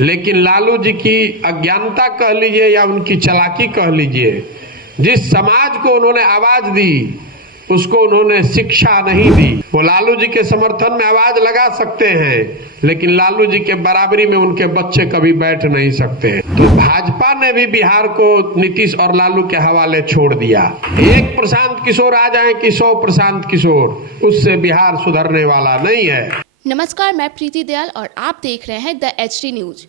लेकिन लालू जी की अज्ञानता कह लीजिए या उनकी चालाकी कह लीजिए, जिस समाज को उन्होंने आवाज दी उसको उन्होंने शिक्षा नहीं दी। वो लालू जी के समर्थन में आवाज लगा सकते हैं, लेकिन लालू जी के बराबरी में उनके बच्चे कभी बैठ नहीं सकते। तो भाजपा ने भी बिहार को नीतीश और लालू के हवाले छोड़ दिया। एक प्रशांत किशोर आ जाए कि 100 प्रशांत किशोर, उससे बिहार सुधरने वाला नहीं है। नमस्कार, मैं प्रीति दयाल और आप देख रहे हैं द HD न्यूज।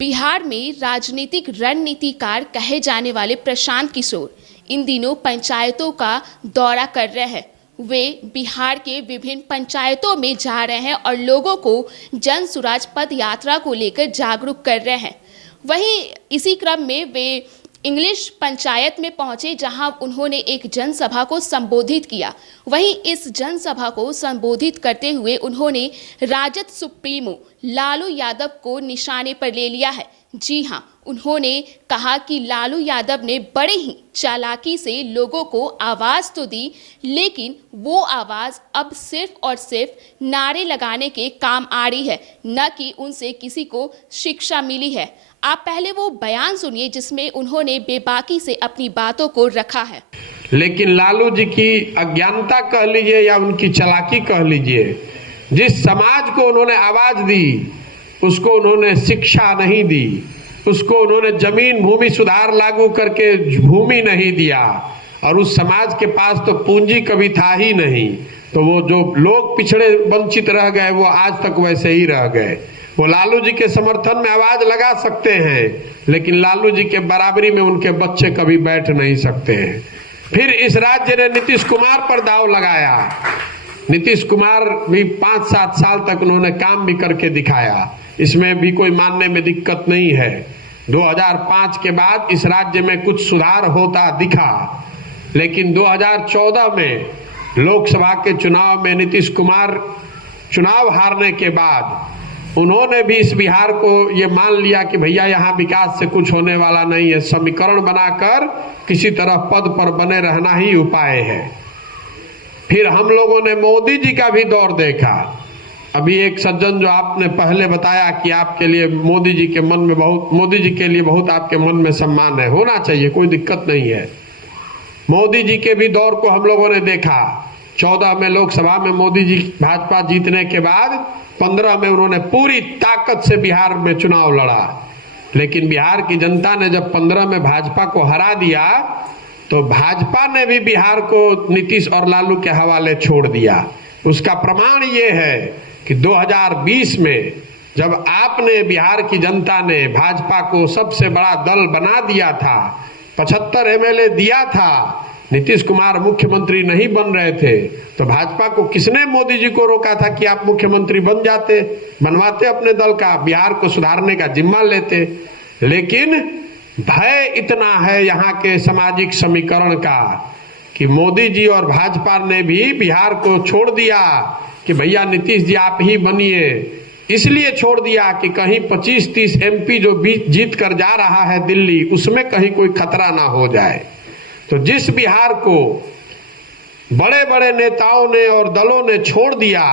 बिहार में राजनीतिक रणनीतिकार कहे जाने वाले प्रशांत किशोर इन दिनों पंचायतों का दौरा कर रहे हैं। वे बिहार के विभिन्न पंचायतों में जा रहे हैं और लोगों को जन सुराज पद यात्रा को लेकर जागरूक कर रहे हैं। वहीं इसी क्रम में वे इंग्लिश पंचायत में पहुंचे, जहां उन्होंने एक जनसभा को संबोधित किया। वहीं इस जनसभा को संबोधित करते हुए उन्होंने राजद सुप्रीमो लालू यादव को निशाने पर ले लिया है। जी हां, उन्होंने कहा कि लालू यादव ने बड़े ही चालाकी से लोगों को आवाज तो दी, लेकिन वो आवाज अब सिर्फ और सिर्फ नारे लगाने के काम आ रही है, न कि उनसे किसी को शिक्षा मिली है। आप पहले वो बयान सुनिए जिसमें उन्होंने बेबाकी से अपनी बातों को रखा है। लेकिन लालू जी की अज्ञानता कह लीजिए या उनकी चालाकी कह लीजिए, जिस समाज को उन्होंने आवाज दी उसको उन्होंने शिक्षा नहीं दी, उसको उन्होंने जमीन भूमि सुधार लागू करके भूमि नहीं दिया, और उस समाज के पास तो पूंजी कभी था ही नहीं। तो वो जो लोग पिछड़े वंचित रह गए वो आज तक वैसे ही रह गए। वो लालू जी के समर्थन में आवाज लगा सकते हैं, लेकिन लालू जी के बराबरी में उनके बच्चे कभी बैठ नहीं सकते हैं। फिर इस राज्य ने नीतीश कुमार पर दाव लगाया। नीतीश कुमार भी 5-7 साल तक उन्होंने काम भी करके दिखाया, इसमें भी कोई मानने में दिक्कत नहीं है। 2005 के बाद इस राज्य में कुछ सुधार होता दिखा, लेकिन 2014 में लोकसभा के चुनाव में नीतीश कुमार चुनाव हारने के बाद उन्होंने भी इस बिहार को ये मान लिया कि भैया यहाँ विकास से कुछ होने वाला नहीं है, समीकरण बनाकर किसी तरह पद पर बने रहना ही उपाय है। फिर हम लोगों ने मोदी जी का भी दौर देखा। अभी एक सज्जन जो आपने पहले बताया कि आपके लिए मोदी जी के लिए बहुत आपके मन में सम्मान है, होना चाहिए, कोई दिक्कत नहीं है। मोदी जी के भी दौर को हम लोगों ने देखा। 14 में लोकसभा में मोदी जी भाजपा जीतने के बाद 15 में उन्होंने पूरी ताकत से बिहार में चुनाव लड़ा, लेकिन बिहार की जनता ने जब 15 में भाजपा को हरा दिया तो भाजपा ने भी बिहार को नीतीश और लालू के हवाले छोड़ दिया। उसका प्रमाण ये है कि 2020 में जब आपने बिहार की जनता ने भाजपा को सबसे बड़ा दल बना दिया था, 75 MLA दिया था, नीतीश कुमार मुख्यमंत्री नहीं बन रहे थे, तो भाजपा को किसने मोदी जी को रोका था कि आप मुख्यमंत्री बन जाते, बनवाते अपने दल का, बिहार को सुधारने का जिम्मा लेते। लेकिन भय इतना है यहाँ के सामाजिक समीकरण का कि मोदी जी और भाजपा ने भी बिहार को छोड़ दिया कि भैया नीतीश जी आप ही बनिए। इसलिए छोड़ दिया कि कहीं 25-30 MP जो जीत कर जा रहा है दिल्ली, उसमें कहीं कोई खतरा ना हो जाए। तो जिस बिहार को बड़े बड़े नेताओं ने और दलों ने छोड़ दिया,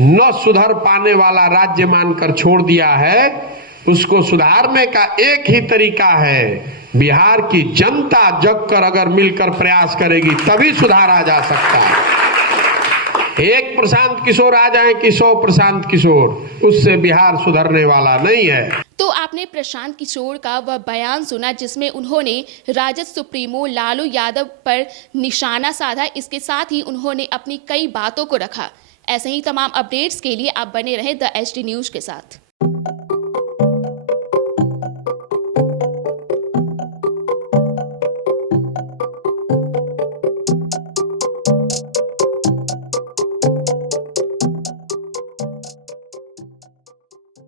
न सुधर पाने वाला राज्य मानकर छोड़ दिया है, उसको सुधारने का एक ही तरीका है, बिहार की जनता जग कर अगर मिलकर प्रयास करेगी तभी सुधार आ जा सकता है। एक प्रशांत किशोर आ जाए कि 100 प्रशांत किशोर, उससे बिहार सुधरने वाला नहीं है। तो आपने प्रशांत किशोर का वह बयान सुना जिसमें उन्होंने राजद सुप्रीमो लालू यादव पर निशाना साधा। इसके साथ ही उन्होंने अपनी कई बातों को रखा। ऐसे ही तमाम अपडेट्स के लिए आप बने रहें द HD न्यूज के साथ।